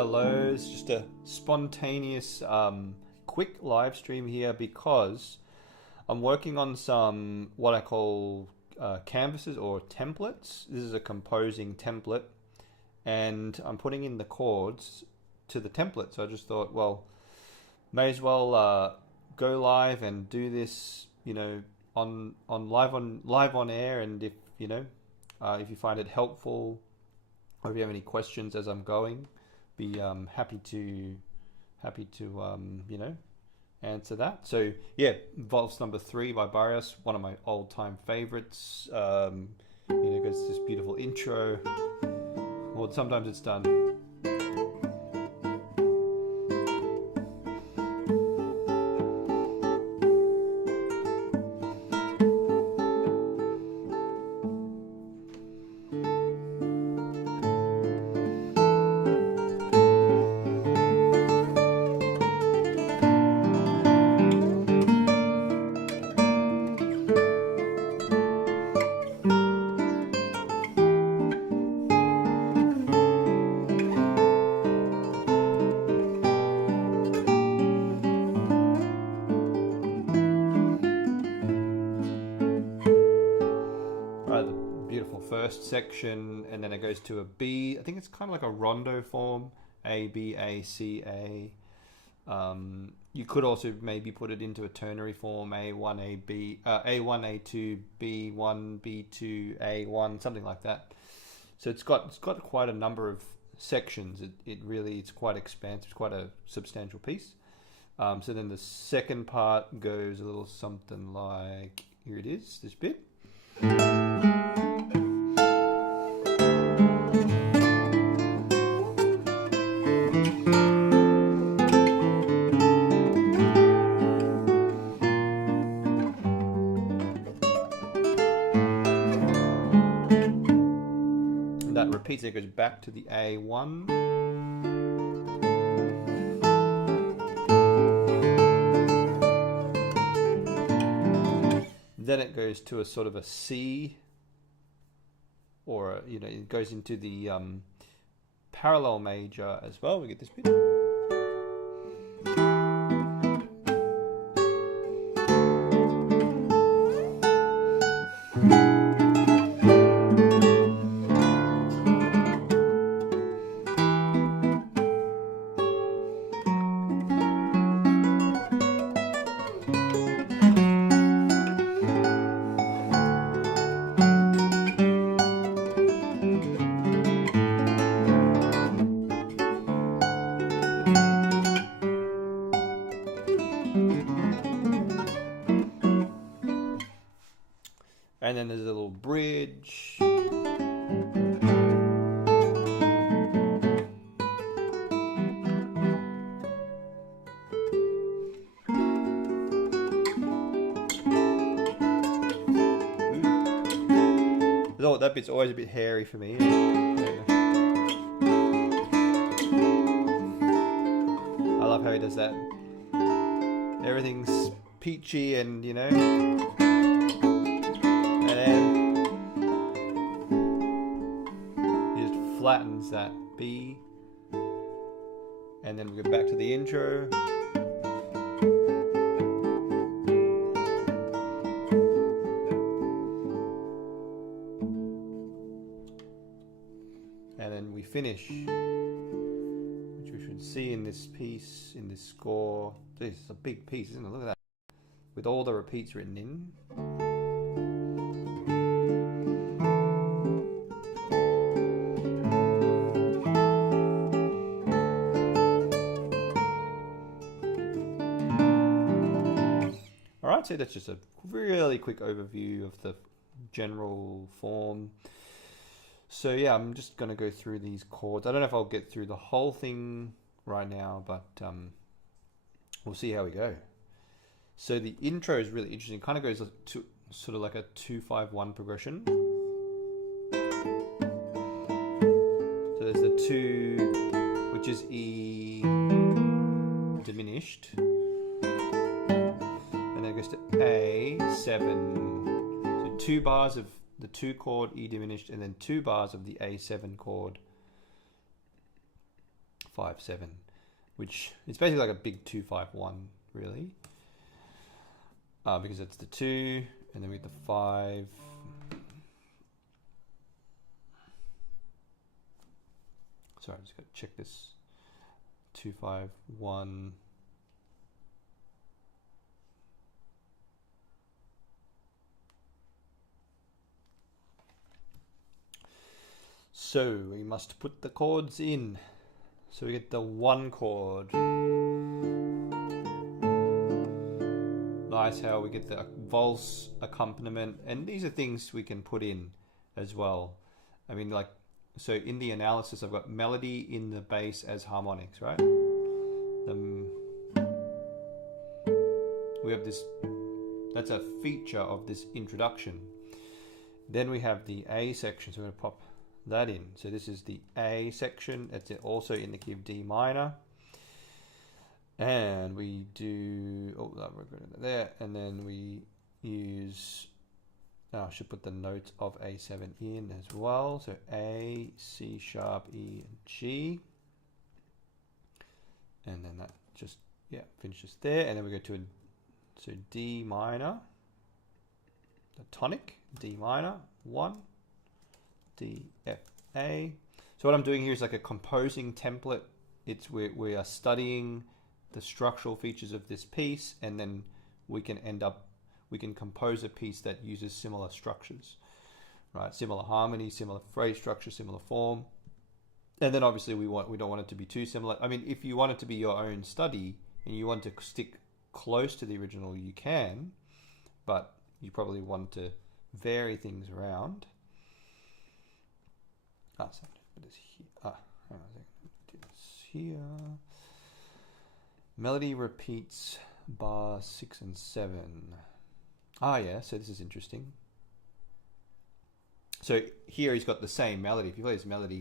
Hello, it's just a spontaneous, quick live stream here because I'm working on some what I call canvases or templates. This is a composing template, and I'm putting in the chords to the template. So I just thought, well, may as well go live and do this, on live on air. And if if you find it helpful, or if you have any questions as I'm going, be happy to answer that. So yeah, Vals No.3 by Barrios, one of my all-time favorites. Goes this beautiful intro. Well, sometimes it's done. First section, and then it goes to a B. I think it's kind of like a rondo form, A, B, A, C, A. You could also maybe put it into a ternary form, A1, A, B, A1, A2, B1, B2, A1, something like that. So it's got quite a number of sections. It's quite expansive. It's quite a substantial piece. So then the second part goes a little something like, here it is, this bit. That repeats, it goes back to the A1. Then it goes to a sort of a C, or it goes into the parallel major as well. We get this bit. And then there's a little bridge. That bit's always a bit hairy for me. I love how he does that. Everything's peachy and and then he just flattens that B, and then we go back to the intro. And then we finish, which we should see in this piece, in this score. This is a big piece, isn't it? Look at that. With all the repeats written in. Alright, so that's just a really quick overview of the general form. So yeah, I'm just going to go through these chords. I don't know if I'll get through the whole thing right now, but we'll see how we go. So the intro is really interesting. It kind of goes to sort of like a 2-5-1 progression. So there's the 2, which is E diminished. And then it goes to A7. So 2 bars of the 2 chord E diminished, and then 2 bars of the A7 chord, 5/7, which it's basically like a big 2/5/1 really, because it's the 2 and then we get the 5. Sorry, I just got to check this. 2/5/1. So we must put the chords in. So we get the 1 chord. Nice how we get the Vals accompaniment, and these are things we can put in as well. I mean, like, so in the analysis I've got melody in the bass as harmonics, right? We have this, that's a feature of this introduction. Then we have the A section, so we're going to pop that in. So this is the A section. It's also in the key of D minor. And we do, oh, that we're going to there. And then we use, I should put the notes of A7 in as well. So A, C sharp, E, and G. And then that just, yeah, finishes there. And then we go to so D minor, the tonic, D minor, 1, D, F, A. So what I'm doing here is like a composing template. It's we are studying the structural features of this piece, and then we can compose a piece that uses similar structures, right? Similar harmony, similar phrase structure, similar form. And then obviously we don't want it to be too similar. I mean, if you want it to be your own study and you want to stick close to the original, you can, but you probably want to vary things around. So put this here. Hang on a second. Do this here. Melody repeats bars 6 and 7. Yeah, so this is interesting. So here he's got the same melody. If you play this melody,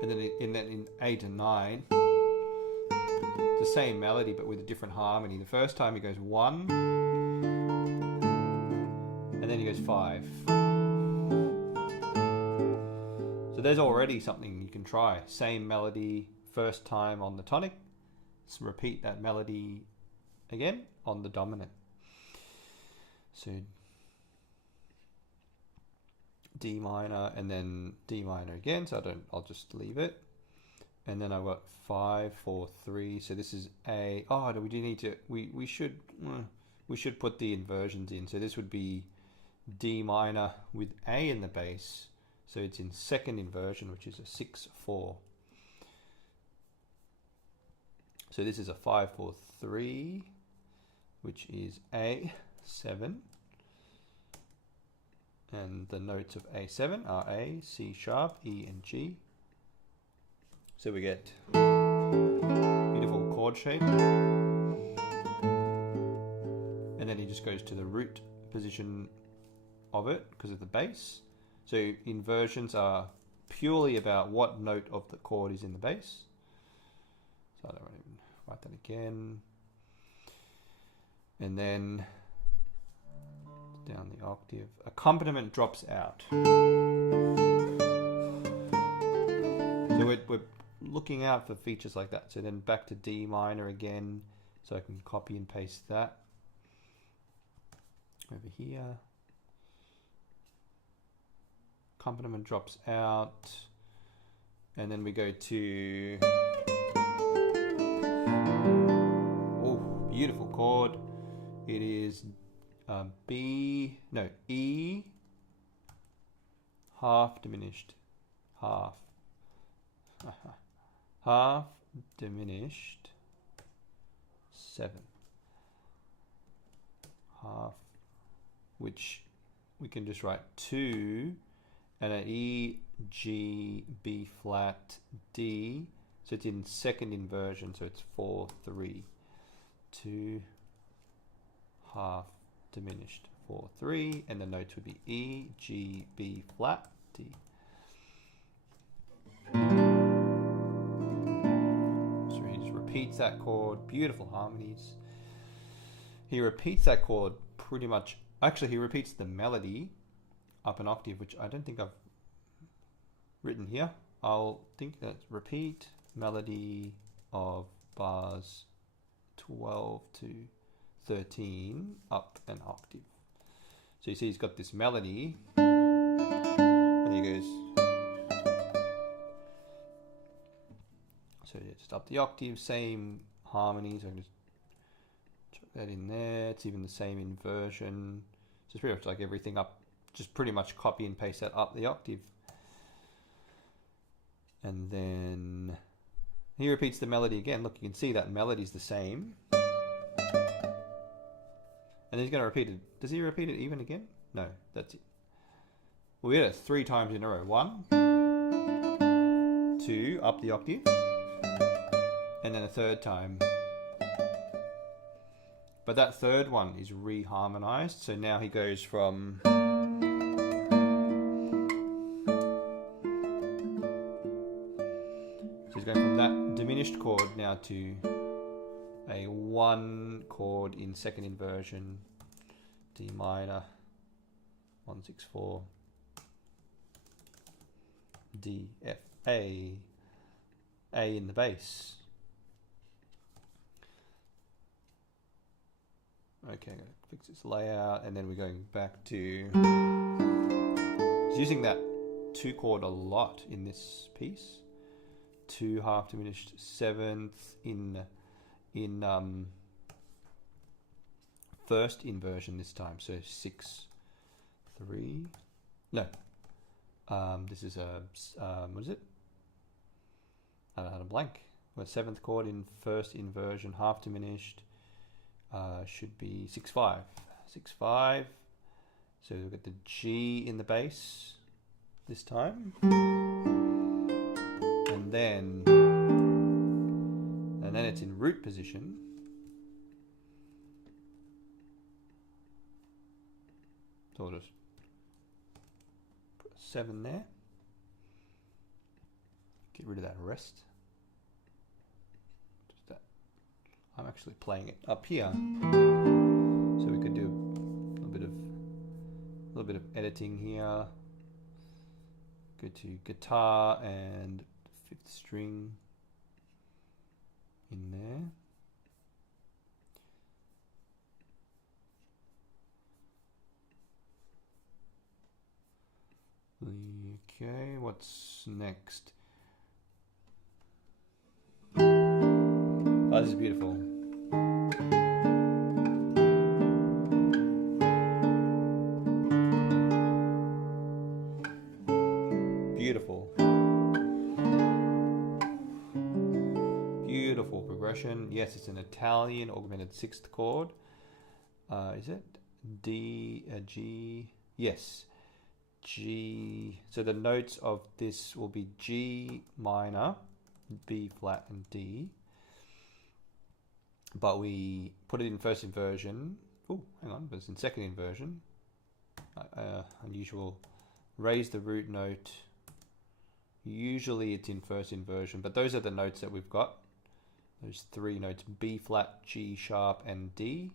and then in 8 and 9, the same melody but with a different harmony. The first time he goes 1, and then he goes 5. So there's already something you can try. Same melody first time on the tonic. So repeat that melody again on the dominant. So D minor and then D minor again. So I'll just leave it. And then I've got 5, 4, 3. So this is A. Oh, we do need to. We should put the inversions in. So this would be D minor with A in the bass. So it's in second inversion, which is a 6/4. So this is a 5/4/3, which is A7. And the notes of A7 are A, C sharp, E, and G. So we get beautiful chord shape. And then he just goes to the root position of it because of the bass. So inversions are purely about what note of the chord is in the bass. So I don't even write that again. And then down the octave, accompaniment drops out. So we're looking out for features like that. So then back to D minor again. So I can copy and paste that over here. Accompaniment drops out. And then we go to, oh, beautiful chord. It is E, half diminished, half diminished 7, half, which we can just write 2, and an E, G, B flat, D. So it's in second inversion, so it's 4/3, 2, half diminished 4/3, and the notes would be E, G, B flat, D. So he just repeats that chord, beautiful harmonies. He repeats that chord pretty much, actually he repeats the melody up an octave, which I don't think I've written here. I'll think that repeat melody of bars 12 to 13 up an octave. So you see he's got this melody, and he goes. So just up the octave, same harmonies. I can just chuck that in there. It's even the same inversion. So it's pretty much like everything up. Just pretty much copy and paste that up the octave. And then he repeats the melody again. Look, you can see that melody's the same. And he's going to repeat it. Does he repeat it even again? No, that's it. Well, we did it 3 times in a row. 1, 2, up the octave. And then a 3rd time. But that 3rd one is reharmonized. So now he goes from... So he's going from that diminished chord now to a 1 chord in 2nd inversion, D minor, 1, 6, 4, D, F, A in the bass. Okay, I'm going to fix this layout, and then we're going back to... He's using that 2 chord a lot in this piece. 2 half diminished 7th in 1st inversion this time, so 6, 3. No, this is a what is it? I had a blank. Well, 7th chord in 1st inversion, half diminished. Should be 6, 5. 6, 5. So we've got the G in the bass this time, and then it's in root position. So we'll just put a 7 there. Get rid of that rest. Just that. I'm actually playing it up here, so we could do a little bit of editing here. Go to guitar and 5th string in there. Okay, what's next? Oh, this is beautiful. Beautiful. Beautiful progression. Yes, it's an Italian augmented 6th chord. Is it? D, G. Yes. G. So the notes of this will be G minor, B flat, and D. But we put it in 1st inversion. Oh, hang on, but it's in 2nd inversion. Unusual. Raise the root note. Usually it's in 1st inversion, but those are the notes that we've got. Those 3 notes: B flat, G sharp, and D.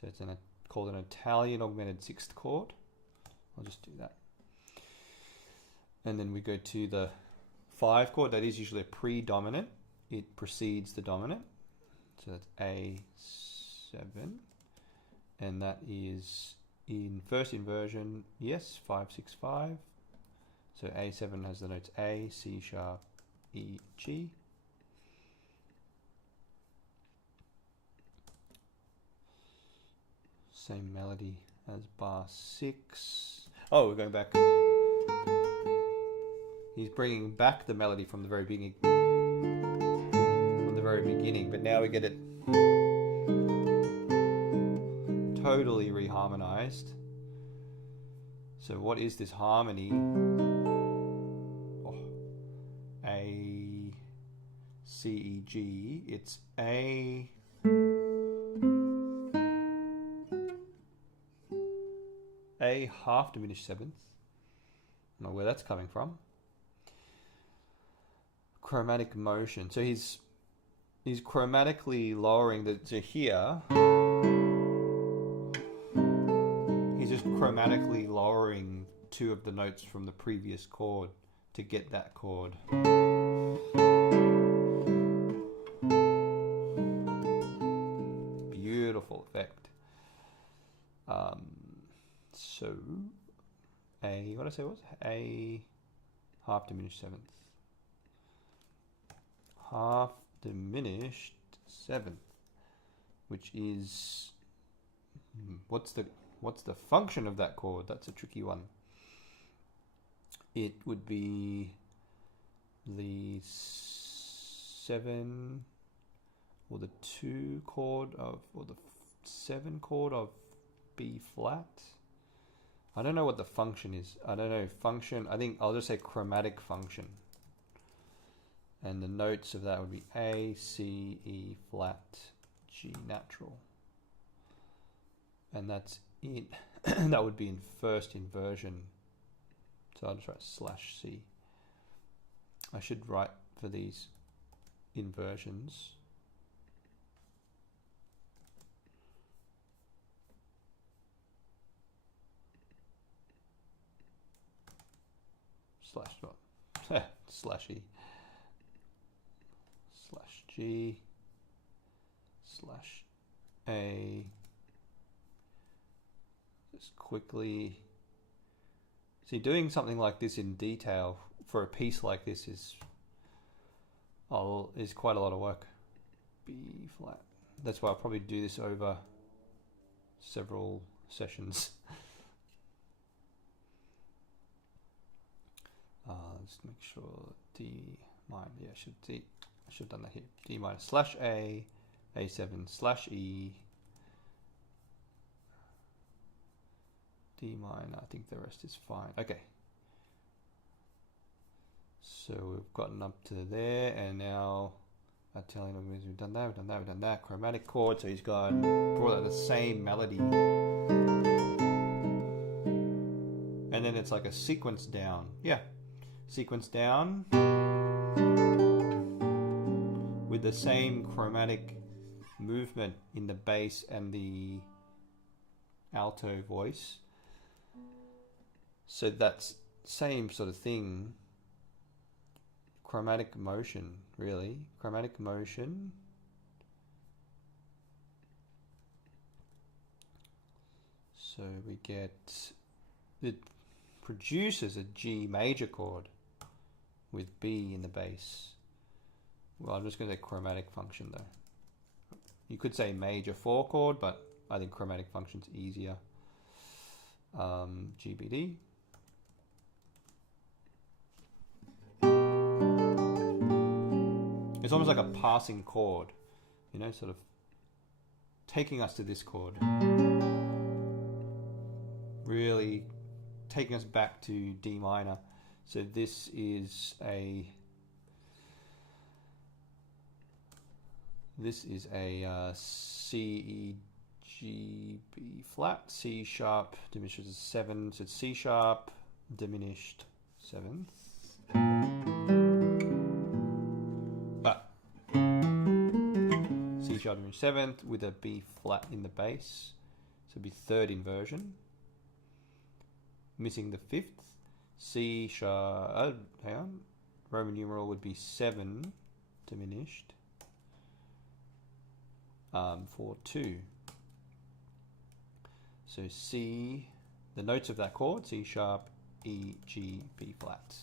So it's called an Italian augmented 6th chord. I'll just do that. And then we go to the 5 chord. That is usually a predominant. It precedes the dominant. So that's A7. And that is in 1st inversion. Yes, 5, 6, 5. So A7 has the notes A, C sharp, E, G. Same melody as bar 6. Oh, we're going back. He's bringing back the melody from the very beginning. But now we get it totally reharmonized. So what is this harmony? Oh, A, C, E, G. It's A, half diminished 7th. I don't know where that's coming from. Chromatic motion. So he's chromatically lowering the, so here he's just chromatically lowering 2 of the notes from the previous chord to get that chord. Beautiful effect. So a, what did I say it was? A half diminished seventh. Half diminished seventh, which is, what's the function of that chord? That's a tricky one. It would be the 7 or the 2 chord of, or the 7 chord of B flat. I don't know what the function is. I don't know function. I think I'll just say chromatic function. And the notes of that would be A, C, E flat, G natural. And that's in, that would be in first inversion. So I'll just write /C. I should write for these inversions. /E /G /A. Just quickly. See, doing something like this in detail for a piece like this is quite a lot of work. B flat. That's why I'll probably do this over several sessions. Let's make sure D minor. Yeah, I should have done that here. D minor /A, A7 /E, D minor. I think the rest is fine. Okay. So we've gotten up to there, and now I'm telling him we've done that, we've done that, we've done that. Chromatic chord. So he's got brought out the same melody, and then it's like a sequence down. Yeah. Sequence down with the same chromatic movement in the bass and the alto voice. So that's same sort of thing. Chromatic motion, really. Chromatic motion. So we get, it produces a G major chord with B in the bass. Well, I'm just going to say chromatic function though. You could say major 4 chord, but I think chromatic function's easier. GBD. It's almost like a passing chord, you know, sort of taking us to this chord. Really taking us back to D minor. So this is a C, E, G, B flat, C sharp diminished as 7, so it's C sharp diminished 7th. But C sharp diminished 7th with a B flat in the bass, so it'd be 3rd inversion. Missing the 5th. C sharp, hang on, Roman numeral would be 7 diminished for 2. So C, the notes of that chord, C sharp, E, G, B flat.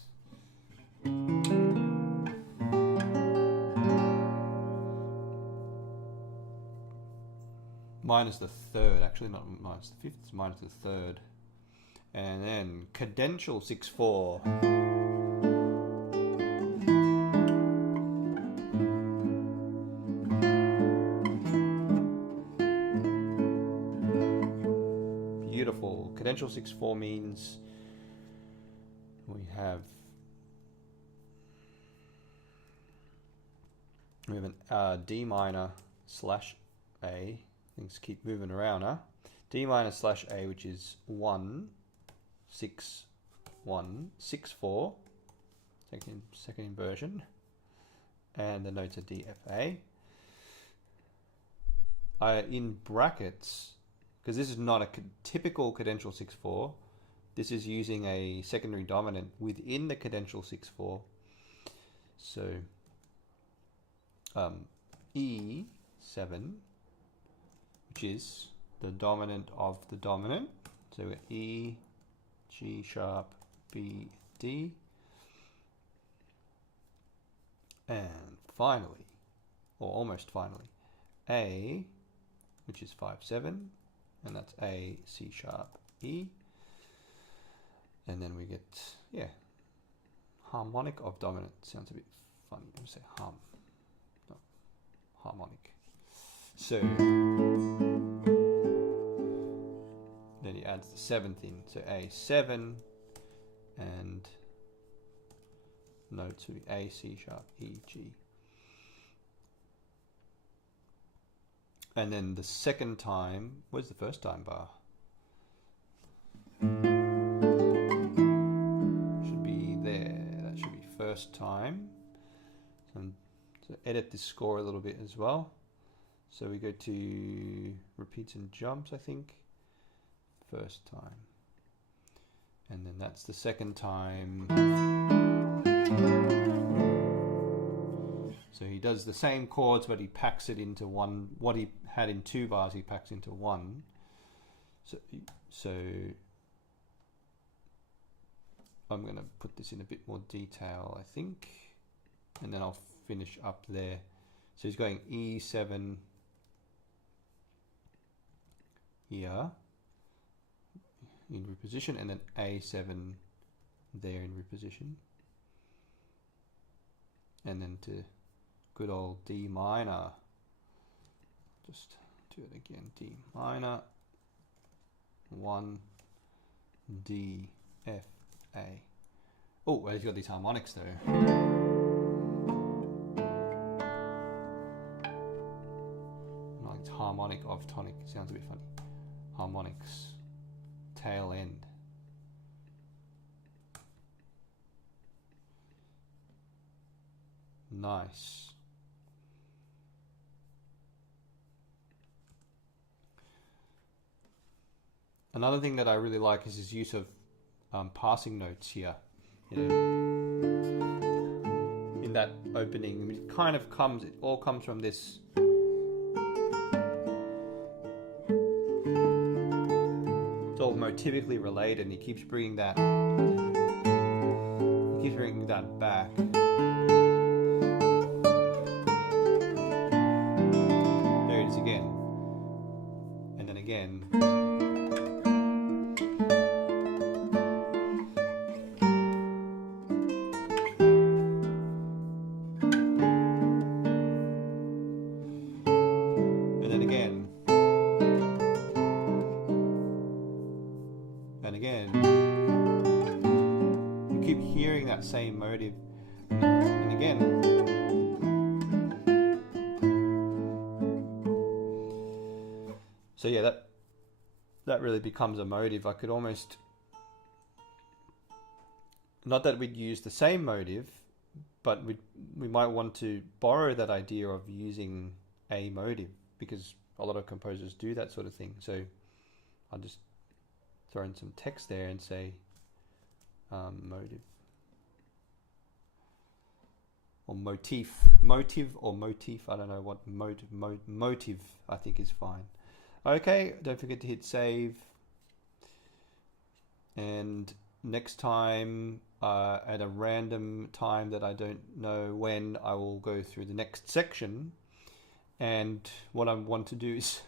Minus the 3rd, actually, not minus the 5th, it's minus the 3rd. And then cadential 6/4. Beautiful. Cadential 6/4 means we have an D minor /A. Things keep moving around, huh? D minor /A, which is 1, 6, 1, 6, 4, second inversion, and the notes are D, F, A. In brackets, because this is not a typical cadential 6/4, this is using a secondary dominant within the cadential 6/4. So E7, which is the dominant of the dominant. So we've got E, G sharp, B, D. And finally, or almost finally, A, which is 5/7, and that's A, C sharp, E. And then we get, yeah, harmonic of dominant. Sounds a bit funny. Let me say not harmonic. So then he adds the 7th in. So A7 and note to A, C sharp, E, G. And then the second time, where's the first time bar? Should be there. That should be first time. So edit this score a little bit as well. So we go to repeats and jumps, I think. First time. And then that's the second time. So he does the same chords, but he packs it into one. What he had in 2 bars, he packs into 1. So I'm going to put this in a bit more detail, I think, and then I'll finish up there. So he's going E7 here in reposition, and then A7 there in reposition, and then to good old D minor. Just do it again. D minor, 1, D, F, A. Oh, well, he's got these harmonics though. Like it's harmonic of tonic. Sounds a bit funny. Harmonics, tail end. Nice. Another thing that I really like is his use of passing notes here. You know, in that opening, it kind of comes. It all comes from this. It's all motivically related, and he keeps bringing that. He keeps bringing that back. There it is again, and then again. Same motive, and again. So yeah, that really becomes a motive. I could almost, not that we'd use the same motive, but we might want to borrow that idea of using a motive, because a lot of composers do that sort of thing. So I'll just throw in some text there and say motive. Or motif, I don't know what motive I think is fine. Okay, don't forget to hit save. And next time, at a random time that I don't know when, I will go through the next section. And what I want to do is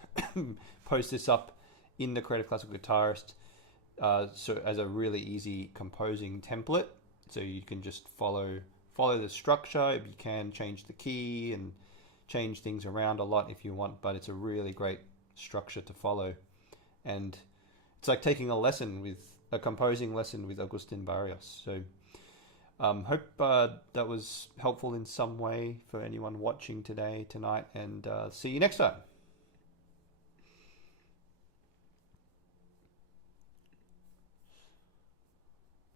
post this up in the Creative Classical Guitarist, so as a really easy composing template, so you can just follow the structure. You can change the key and change things around a lot if you want, but it's a really great structure to follow. And it's like taking a composing lesson with Agustin Barrios. So hope that was helpful in some way for anyone watching tonight, and see you next time.